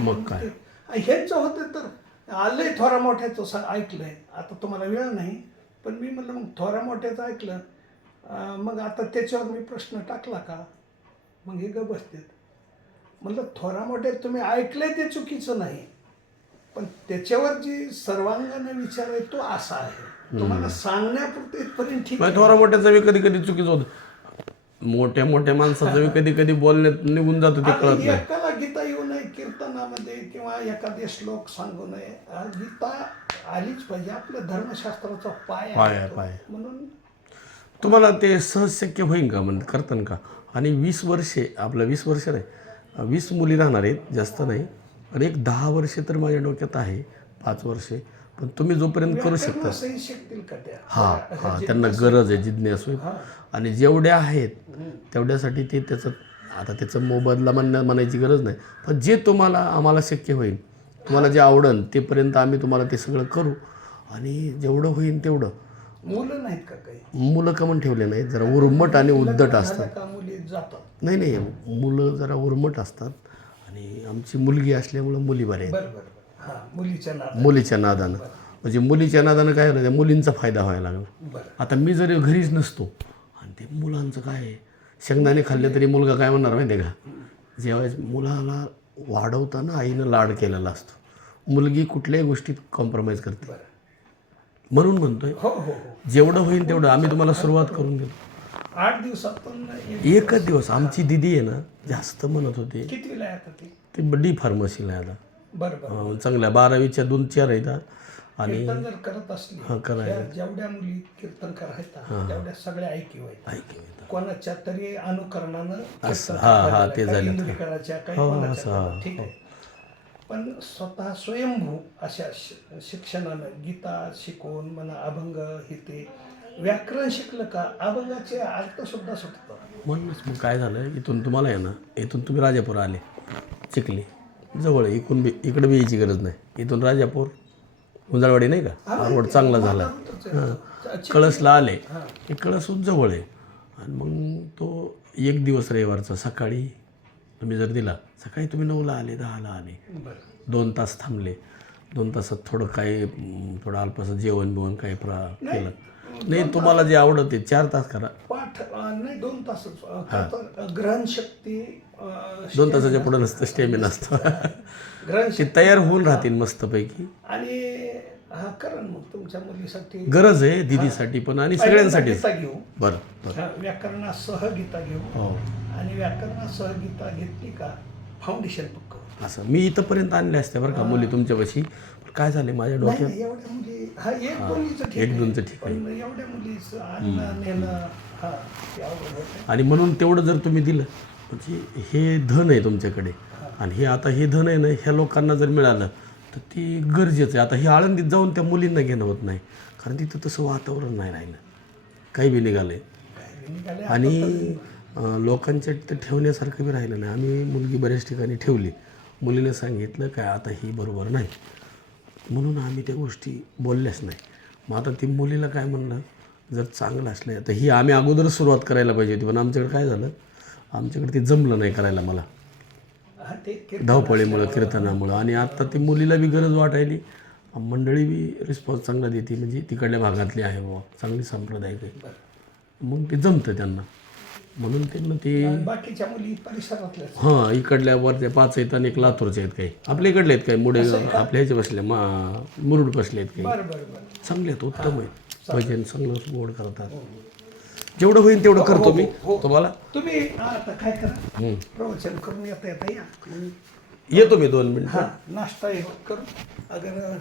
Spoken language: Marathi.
मग काय? हेच होतं तर आलंय थोरा मोठ्याचं स ऐकलंय. आता तुम्हाला वेळ नाही पण मी म्हणलं मग थोरा मोठ्याचं ऐकलं. मग आता त्याच्यावर मी प्रश्न टाकला का? मग हे ग बसतेत. म्हणलं थोरा मोठ्यात तुम्ही ऐकलंय ते चुकीचं नाही पण त्याच्यावर जी सर्वांगाने विचार आहे तो असा आहे. तुम्हाला सांगण्यापुरते इथपर्यंत ठीक आहे. थोडा मोठ्याचा बी कधी कधी चुकीचं होतं. मोठ्या मोठ्या माणसाचं बी कधी कधी बोलण्यात निघून जातं ते कळत नाही. कीर्तनामध्ये किंवा एखादे श्लोक सांगू नये गीता आलीच पाहिजे. आपल्या धर्मशास्त्राचा पाय पाय आहे, तो. पाय. म्हणून तुम्हाला ते सहज शक्य होईल का म्हणजे करतान का? आणि वीस वर्षे आपलं वीस वर्ष नाही वीस मुली राहणार आहेत जास्त नाही आणि एक दहा वर्षे तर माझ्या डोक्यात आहे पाच वर्षे. पण तुम्ही जोपर्यंत करू शकता. व्याकरण सही शिकतील का त्या हा हा त्यांना गरज आहे जिज्ञासू आणि जेवढ्या आहेत तेवढ्यासाठी ते त्याचं आता त्याचं मोबदला म्हणण्या म्हणायची गरज नाही. पण जे तुम्हाला आम्हाला शक्य होईल तुम्हाला जे आवडन तेपर्यंत आम्ही तुम्हाला ते सगळं करू. आणि जेवढं होईल तेवढं. मुलं नाहीत का काही? मुलं कमन ठेवले नाहीत. जरा उर्मट आणि उद्धट असतात. मुली जातात? नाही नाही. मुलं जरा उर्मट असतात. आणि आमची मुलगी असल्यामुळं मुली बऱ्या आहेत. बरं बरं बरं. हा मुलीच्या मुलीच्या नादानं. म्हणजे मुलीच्या नादानं काय झालं? त्या मुलींचा फायदा व्हायला लागला. बरं. आता मी जरी घरीच नसतो आणि ते मुलांचं काय आहे? शेंगदाणे खाल्ले तरी मुलगा काय म्हणणार माहिती आहे का? जेव्हा मुलाला वाढवताना आईनं लाड केलेला असतो. मुलगी कुठल्याही गोष्टीत कॉम्प्रोमाइज करते. म्हणून म्हणतोय हो हो हो. जेवढं होईल तेवढं. आम्ही तुम्हाला सुरुवात करून देतो. आठ दिवसात एकच दिवस. आमची दिदी आहे ना जास्त म्हणत होती. कितवीला ती? ती डी फार्मसीला आहे आता. बरं चांगल्या बारावीच्या दोन चार आहेत. आणि कीर्तन जर करत असली हा, करायला. त्या जेवढ्या मुली कीर्तन करायच्या तेवढ्या सगळ्या ऐकी व्हायच्या ऐक कोणाच्या तरी अनुकरणानं असं, कीर्तन हा, हा, करायला, ते काही झालं. इंद्रिकराच्या काही हो, कोणाच्या. असं, हा, करायला, ठीक आहे. पण स्वतः स्वयंभू अशा शि- शिक्षणानं गीता शिकवून म्हणा अभंग हे ते व्याकरण शिकलं का अभंगाचे अर्थ सुद्धा सुटतात म्हणूनच मग काय झालं इथून तुम्हाला आहे ना इथून तुम्ही राजापूर आले चिखली. जवळ आहे. इकडून बी इकडे बी यायची गरज नाही. इथून राजापूर गुंजाळवाडी नाही का? रोड चांगला झाला. हां. कळसला आले. की कळसून जवळ आहे. आणि मग तो एक दिवस रविवारचा सकाळी तुम्ही जर दिला सकाळी तुम्ही नऊला आले दहाला आले. दोन तास थांबले. दोन तासात थोडं काही थोडं अल्पसं जेवण बिवण काही प्रा केलं. नाही तुम्हाला जे आवडत ते चार तास करा. पाठ नाही दोन तासच ग्रहणशक्ती अं, दोन तासाच्या पुढं नसतं स्टेमिना असतं ग्रहणशक्ती. ते तयार होऊन राहतील मस्तपैकी. आणि हा करण मग तुमच्या मुलीसाठी. गरज आहे दिदीसाठी पण आणि सगळ्यांसाठीच गीता घेऊ. बरं बरं. हा, व्याकरणासह गीता घेऊ. हो. आणि व्याकरणासह गीता घेतली का फाउंडेशन पक्क. असं. मी इथंपर्यंत आणले असते बरं का मुली तुमच्यापाशी. पण काय झाले माझ्या नाही डोक्यात? एवढ्या मुली हा एक दोन्हीचं ठीक एक आहे. दोनचं ठीक आहे. पण एवढ्या मुलीचं आणणं नेणं हा ते अवघड होतं आणि म्हणून तेवढं जर तुम्ही दिलं म्हणजे हे धन आहे तुमच्याकडे. आणि हे आता हे धन आहे ना ह्या लोकांना जर मिळालं तर ती गरजेचं आहे. आता हे आळंदीत जाऊन त्या मुलींना घेणं होत नाही. कारण तिथं तसं वातावरण नाही राहिलं. काही बी निघालं काय निघाले आणि लोकांच्या तिथं ठेवण्यासारखं बी राहिलं नाही. आम्ही मुलगी बऱ्याच ठिकाणी ठेवली. मुलीने सांगितलं काय आता ही बरोबर नाही. म्हणून आम्ही त्या गोष्टी बोलल्याच नाही. मग आता ती मुलीला काय म्हणलं? जर चांगलं असलं तर ही आम्ही अगोदरच सुरुवात करायला पाहिजे होती पण आमच्याकडे काय झालं? आमच्याकडे ते जमलं नाही करायला मला. ते धावपळीमुळं कीर्तनामुळं. आणि आत्ता ती मुलीला बी गरज वाटायली. मंडळी बी रिस्पॉन्स चांगला देते म्हणजे तिकडल्या भागातली आहे बाबा चांगली सांप्रदायिक आहे. मग ते जमतं त्यांना. म्हणून त्यांना ते बाकीच्या मुली परिसरातल्याच हां इकडल्या वरच्या पाच आहेत आणि एक लातूरचे आहेत काही. आपल्या इकडले आहेत काही मुडे आपल्या ह्याचे बसले मा मुरुड बसले आहेत काही. बरं बरं बरं. चांगले आहेत उत्तम आहेत. भजन चांगलं गोड करतात. जेवढं होईल तेवढं करतो मी. तुम्हाला? तुम्ही आता काय करा? हं. प्रवचन करून येता येता या. येतो मी दोन मिनिटं. हा नाश्ता करू अगर